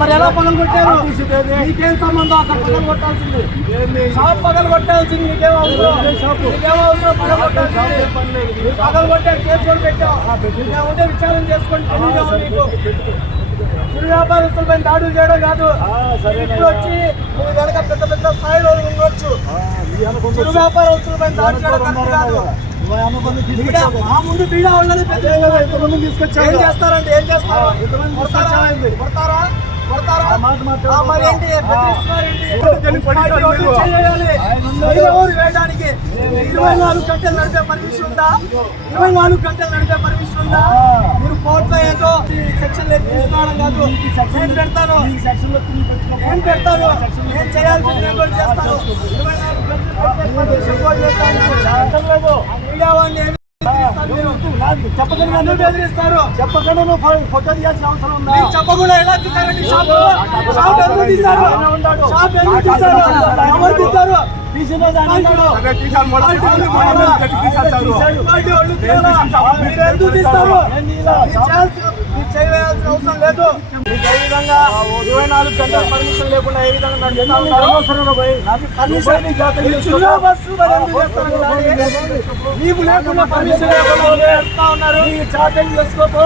మరి ఎలా పగలు కొట్టారు? నీకేం సంబంధం? అక్కడ పగలు కొట్టాల్సింది, షాప్ పగలు కొట్టాల్సింది. నీకేం అవసరం? పగలు కొట్టే కేసు కూడా పెట్టావు. ఉంటే విచారణ చేసుకోండి. చిరు వ్యాపారస్తులపై దాడులు చేయడం కాదు. ఇప్పుడు వచ్చి నువ్వు కనుక పెద్ద పెద్ద స్థాయిలో ఉండొచ్చు. చిరు వ్యాపారస్తులపై దాడి చేయడం కాదు. మా ముందు పీడా ఉన్నది తీసుకొచ్చా. ఏం చేస్తారండి? ఏం చేస్తారు? కొడతారా? మరి ఏంటి వేయడానికి 24 గంటలు నడిపే పర్మిషన్ ఉందా? 24 గంటలు నడిపే పర్మిషన్ ఉందా? మీరు కోర్టులో ఏదో సెక్షన్ తీసుకోవడం కాదు. నేను పెడతాను, నేను చేయాల్సింది నేను కూడా చేస్తాను. 24 గంటలు చెప్పకుండా బెదిరిస్తారు. చెప్పకుండా నువ్వు ఫోటో తీయాల్సిన అవసరం ఉందా? చెప్పకుండా ఎలా తీసారండి? షాప్ ఎందుకు తీశారు? షాప్ ఎందుకు తీశారు? ఎవరు తీశారు? చేయాల్సిన అవసరం లేదు. మీకు ఏ విధంగా 24 గంటల పర్మిషన్ లేకుండా ఏ విధంగా నీవు లేకుండా పర్మిషన్ లేకుండా ఉన్నారు. చాటింగ్ చేసుకోపో.